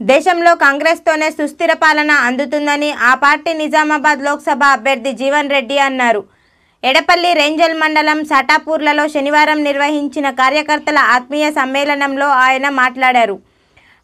దేశంలో కాంగ్రెస్తోనే సుస్థిర పాలన అందుతుందని ఆ పార్టీ నిజామాబాద్ లోక్సభ అభ్యర్థి జీవన్ రెడ్డి అన్నారు. ఎడపల్లి రేంజల్ మండలం సటాపూర్లలో శనివారం నిర్వహించిన కార్యకర్తల ఆత్మీయ సమ్మేళనంలో ఆయన మాట్లాడారు.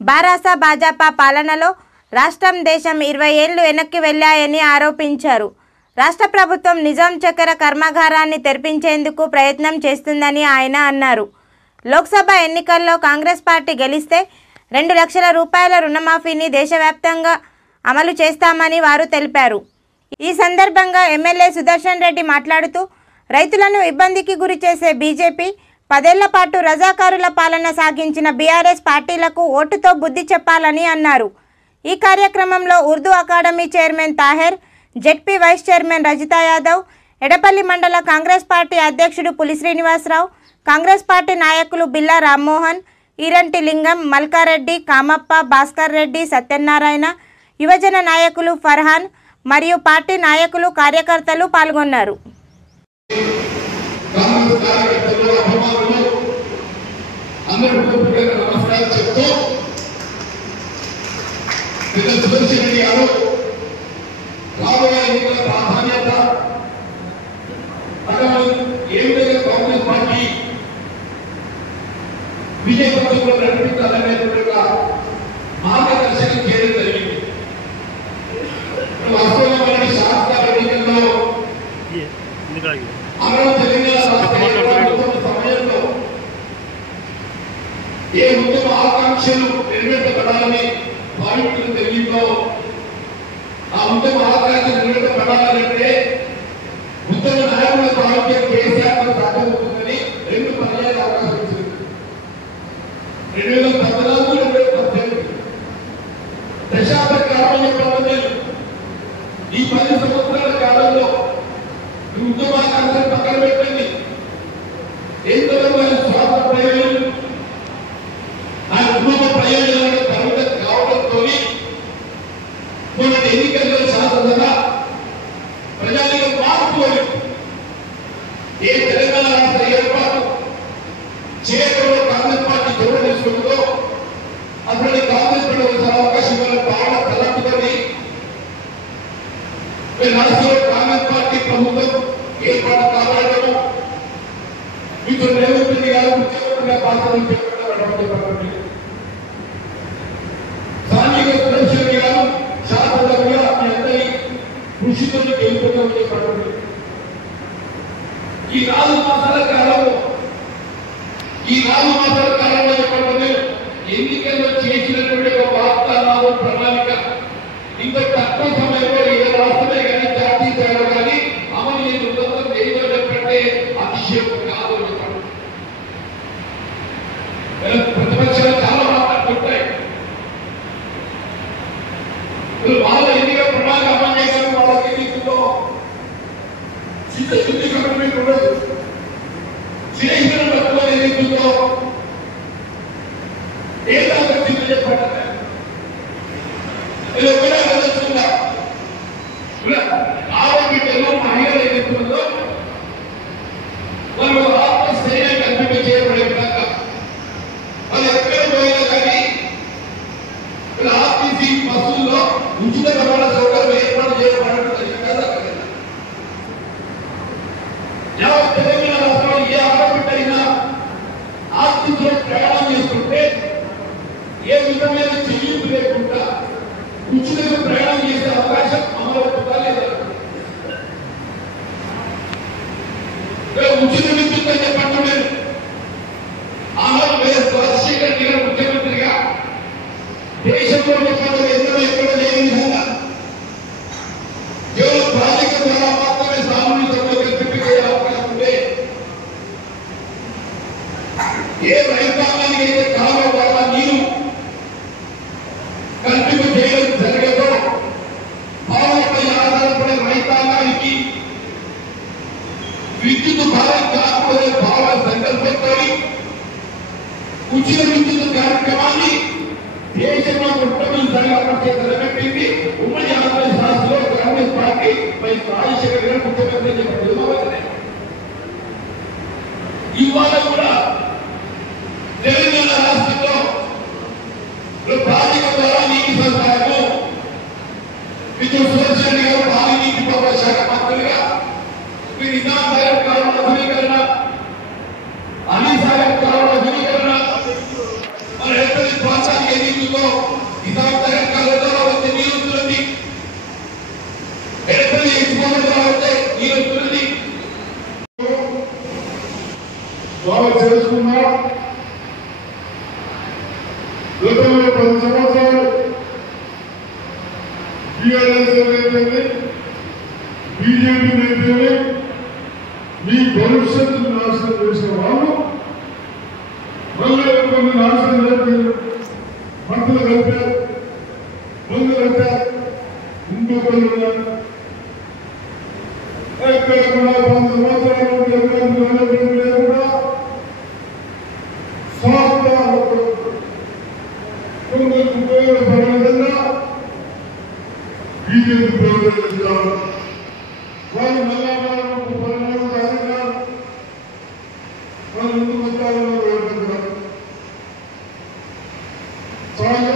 బారాస భాజపా పాలనలో రాష్ట్రం దేశం 20 ఏళ్లు వెనక్కి వెళ్లాయని ఆరోపించారు. రాష్ట్ర ప్రభుత్వం నిజాం చక్కెర కర్మాగారాన్ని తెరిపించేందుకు ప్రయత్నం చేస్తుందని ఆయన అన్నారు. లోక్సభ ఎన్నికల్లో కాంగ్రెస్ పార్టీ గెలిస్తే 2 లక్షల రూపాయల రుణమాఫీని దేశవ్యాప్తంగా అమలు చేస్తామని వారు తెలిపారు. ఈ సందర్భంగా ఎమ్మెల్యే సుదర్శన్ రెడ్డి మాట్లాడుతూ రైతులను ఇబ్బందికి గురి చేసే బీజేపీ 10 ఏళ్ల పాటు రజాకారుల పాలన సాగించిన బీఆర్ఎస్ పార్టీలకు ఓటుతో బుద్ధి చెప్పాలని అన్నారు. ఈ కార్యక్రమంలో Urdu academy chairman Taher, ZP vice chairman Rajitha Yadav, Edapalli మండల కాంగ్రెస్ పార్టీ అధ్యక్షుడు పులి శ్రీనివాసరావు, కాంగ్రెస్ పార్టీ నాయకులు బిల్లా రామ్మోహన్, ఈరంటి లింగం, మల్కారెడ్డి, కామప్ప, భాస్కర్ రెడ్డి, సత్యనారాయణ, యువజన నాయకులు ఫర్హాన్ మరియు పార్టీ నాయకులు కార్యకర్తలు పాల్గొన్నారు. విజయవంతంగా నడిపించాలనేటువంటి మార్గదర్శనం చేయడం జరిగింది. వాస్తవమైన శాస్త్ర ఎన్నికల్లో అమలు తెలంగాణ సమయంలో ఏ ఉత్తమ ఆకాంక్షలు నెరవేర్చబడాలని భావించడం జరిగిందో ఆ ఉత్తమ ఆకాంక్షలు నెరవేర్చబడాలంటే ఉత్తమ నాయకుల భావించే కేసీఆర్ సాధ్యమవుతుందని 2 పర్యాయాలు అవకాశం ఇచ్చింది. 2014, 2018 దశాబ్ద కాలంలో ప్రభుత్వం ఈ 10 సంవత్సరాల కాలంలో ఉద్యమాకాంక్షలు పక్కన పెట్టండి. ఎంతవరకు ఆయన స్వార్థ ప్రయోజనం ఆయన కుటుంబ ప్రయోజనాలకు పరిమితం కావడంతో మన ఎన్నికల్లో శాసనసభ ప్రజానిక మార్పు ఏ తెలంగాణ రాష్ట్ర ఏర్పాటు చేయడంలో కాంగ్రెస్ పార్టీ చోటు తీసుకుంటుందో అటువంటి కాంగ్రెస్ పార్టీ అవకాశం ఇవ్వాలని బాగా తలపుకొని రాష్ట్రంలో కాంగ్రెస్ పార్టీ ప్రభుత్వం ఏర్పాటు కావాలనో మీకు రేవంత్ రెడ్డి గారు ముఖ్యమంత్రిగా బాధ్యతలు చేపట్టాలని స్థానిక సుదర్శన్ గారు శాసనసభ్యులుగా మీ అందరి కృషితో గెలుపుతామని చెప్పండి. ఈ 4 మాసాల కాలంలో చెప్పండి ఎన్నికల్లో చేసినటువంటి ఒక వాగ్దానాలు ప్రణాళిక ఇంత తక్కువ సమయంలో ఏ రాష్ట్రమే కానీ జాతీయ స్థాయిలో కానీ అమలు చేయడం చెప్పంటే అతిశయం కాదు. ప్రతిపక్షాలు చాలా మాట్లాడుతుంటాయి. వాళ్ళ ఎన్నికల ప్రణాళిక అమలు చేయడం వాళ్ళ ఎన్నికల్లో చిత్తశుద్ధి కమిట్మెంట్ ఉండదు. చేసిన తక్కువ ఎన్నికల్లో ఏదో చెప్పండి ఆరోగ్యంలో మహిళల ఎన్నికల్లో వాళ్ళు ఆత్మస్థైర్యం కల్పింప చేయబడే విధంగా వాళ్ళు ఎక్కడ పోయినా కానీ ఆర్టీసీ బస్సుల్లో ఉచిత రవాణా సౌకర్యం ఏర్పాటు చేయబడడం కదా. తెలంగాణ రాష్ట్రంలో ఏ ఆరోగ్యమైనా ఆర్టీసీలో ప్రయాణం చేసుకుంటే ఏ విధమైన చెల్లింపు లేకుండా ఉచితంగా ప్రయాణం చేసే అవకాశం అమలవుతుందా లేదా? ఉచిత విద్యుత్ అని చెప్పండి. ఆనాడు రాజశేఖర రెడ్డి గారు ముఖ్యమంత్రిగా దేశంలో ఎక్కడ లేని విధంగా కేవలం ప్రాజెక్టు ద్వారా మాత్రమే సామాన్యులతో కల్పించే అవకాశం ఉంటే ఏ రైతాంగానికి అయితే కాలువ ద్వారా నీరు కల్పింప చేయడం జరగదో భావంపై ఆధారపడే రైతాంగానికి విద్యుత్ భారం కాకపోతే భావ సంకల్పంతో ఉచిత విద్యుత్ కార్యక్రమాన్ని దేశంలో మొట్టమొదటిసారిగా తలపెట్టింది ఉమ్మడి ఆంధ్రప్రదేశ్ రాష్ట్రంలో కాంగ్రెస్ పార్టీ రాజశేఖర్ గారు ముఖ్యమంత్రి చెప్పండి. ఇవాళ కూడా తెలంగాణ రాష్ట్రంలో ప్రాజెక్టు ద్వారా గతంలో 10 సంవత్సరాలు టీఆర్ఎస్ నేతల్ని బీజేపీ నేతల్ని మీ భవిష్యత్తును నాశనం చేసిన వాళ్ళు మళ్ళీ కొన్ని నాశనం చేశారు. మంత్రులు కలిపారు, ముందు కట్టారు, ఇంకొకరు ఉన్నారు. ఎక్కడ కూడా 10 సంవత్సరాలు లేకుండా కొందరికి ఉపయోగపడే విధంగా బీజేపీ ప్రయోజనాలు వాళ్ళు మళ్ళా 13 తారీఖున వాళ్ళు ముందు వస్తారని వేడుకుంటున్నారు. చాలా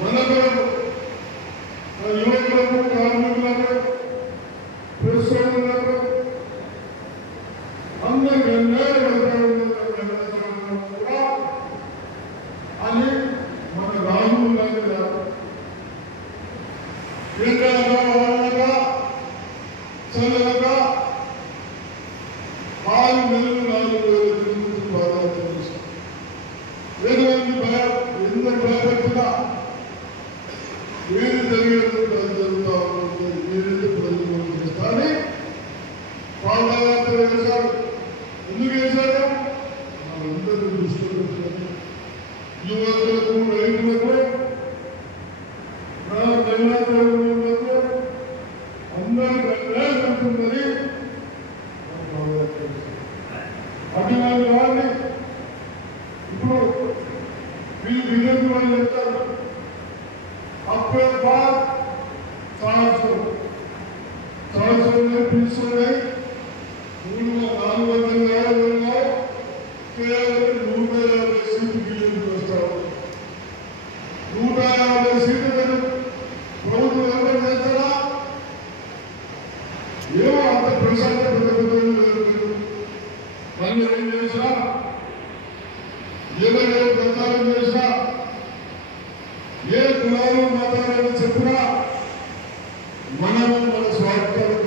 మనకు యువకులకు కార్మికులకు ప్రశ్నలకు అందరికీ అని మన రాహుల్ గాంధీ గారు చల్లగా 6 నెలలు 4,000 బాధ్యత ఎందుకు భయపెట్టినా ఏది జరిగేది జరుగుతా ఉంటుంది. మీరైతే ప్రజలు చేస్తారని పాదయాత్ర వేశారు. ఎందుకు వేశారు? మనందరూ దృష్టిలో పెట్టుకొని యువకులకు, రైతులకు, మహిళలకు అందరికీ అన్యాయం ఉంటుందని అటువంటి వారిని ఇప్పుడు వీళ్ళు బిజెపి వాళ్ళు చెప్తారు. అప్పే బాద్ 400 తీసుకున్నాయి. 450 కేవలం 150 సీట్లు బిజెపి వస్తారు. 150 సీట్లను ప్రభుత్వం ఏర్పాటు చేస్తారా? ఏమో అంత ప్రశాంత మళ్ళీ ఏం చేసినా ఏమైనా ప్రచారం చేసినా ఏ కులాలు మతాలను చెప్పినా మనము మన స్వార్థాలు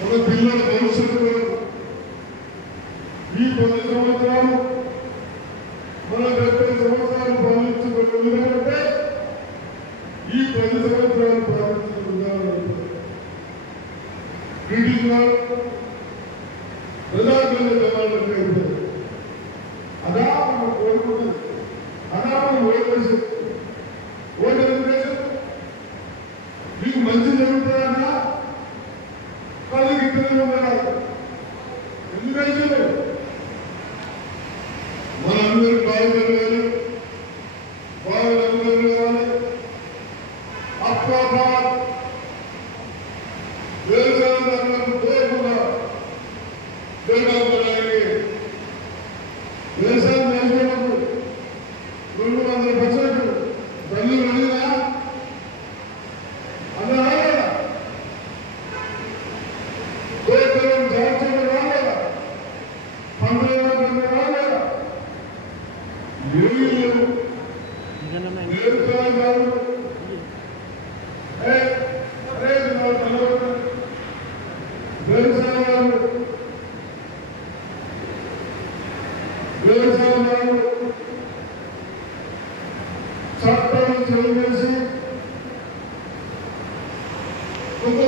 మన పిల్లల భవిష్యత్తు ఈ 10 సంవత్సరాలు మన 70 సంవత్సరాలు పాలించబడుతుందంటే ఈ 10 సంవత్సరాలు పాలించబడుతున్నారు. బ్రిటిష్ వారు ప్రజాకరణ జనాలు అదా మనం కోరుకున్నది, అదా మనం ఓటేసి మీకు మంచి జరుగుతుందన్నా కానీ ఇక్కడే ఉన్నారు. ఎందుకంటే మనందరూ బాగుపడాలి, బాగుండాలి. అప్పాబాద్ వ్యవసాయాలకు పోకుండా వ్యవసాయం చేసినప్పుడు 200% తల్లి వెళ్ళినా అది రాలేదా? కోతలం జాతీయులు రాలేదా? పండుగ రాలేదా? ఏమీ లేవు. వ్యవసాయాలు చట్టాలు చేసి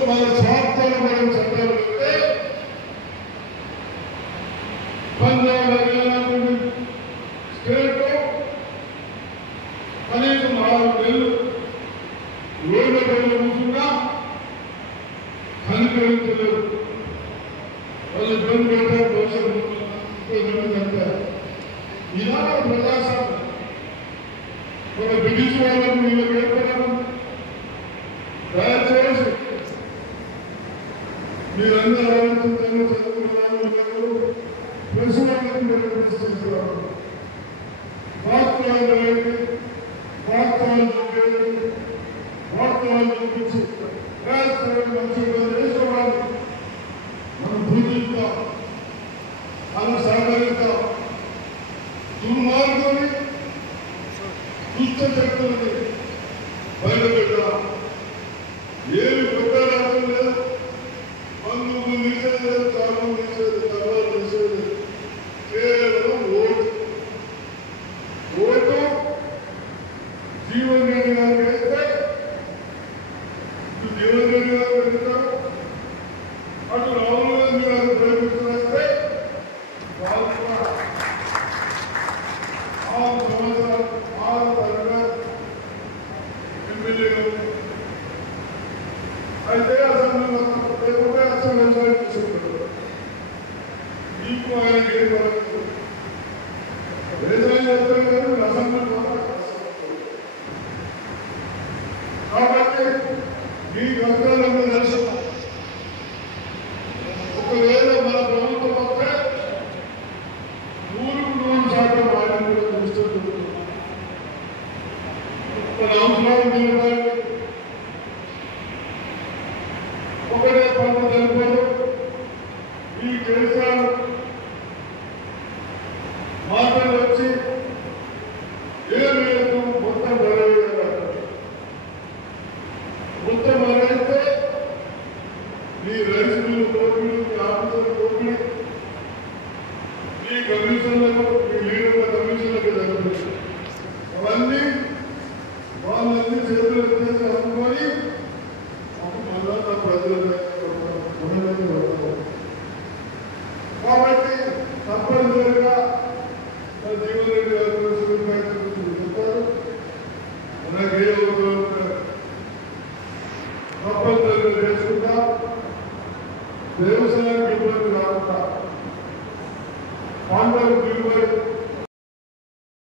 మన స్వార్థాలు మనం చట్టాలు పెడితే పంజాబ్, హర్యానా స్టేట్ కనీసం 6 నెలలు రోడ్ల పైన కూర్చున్నా కనికరించలేదు. వాళ్ళు ఇబ్బంది పెట్టారు. భవిష్యత్తు ఇలా ప్రజాస్వామ్యం మన బ్రిటిష్ వాళ్ళకు వీళ్ళకి ఏర్పడడం దయచేసి మీరందరూ ఆలోచించండి. చదువుకున్నారు ప్రశ్నలకు ప్రశ్నిస్తున్నారు. వాస్తవాలు ఏంటి, వాస్తవాలు చూపేది, వాస్తవాలు చూపించి మంచిగా చేసుకోవాలి. మనం పూజిస్తాం, మనం సహకరిస్తాం. దుర్మార్గుని దుష్ట శక్తులని బయటపెట్టాం. ఏమి కొత్త రాష్ట్రం లేదు. బంధువులు నిలిచేది లేదు, చాలు నిలిచేది, తర్వాత నిలిచేది కేవలం ఓటు. అయితే అసెంబ్లీ లేకుంటే అసెంబ్లీ తీసుకుంటారు మీకు ఆయనకి ఏం పడదు ఏదైనా అసెంబ్లీ కాబట్టి ఈ గ్రంథాలను తెలుసు ఒకవేళ మన ప్రభుత్వం వస్తే 100% ఆయన కూడా చూస్తుంది అవసరాలు ఒకటే పనులు తెలిపారు ఈ కేసీఆర్ మాటలు వచ్చి ఏం లేదు మొత్తం బలైపోయారు మొత్తం బలైతే నీ రైస్ మిల్లు దోపిడీ నీ ఆఫీసర్ దోపిడీ నీ కమిషన్లకు నీ లీడర్ల కమిషన్లకు జరుగుతుంది అవన్నీ వాళ్ళన్నీ చేతులు ఎత్తేసి అనుకొని మళ్ళా నా ప్రజలు కాబట్టి తప్పనిసరిగా జీవన్ రెడ్డి గారు చెప్తారు మనకి తప్పనిసరిగా చేసుకుంటా వ్యవసాయానికి ఇబ్బంది కాకుండా పంటలు దిగుబడి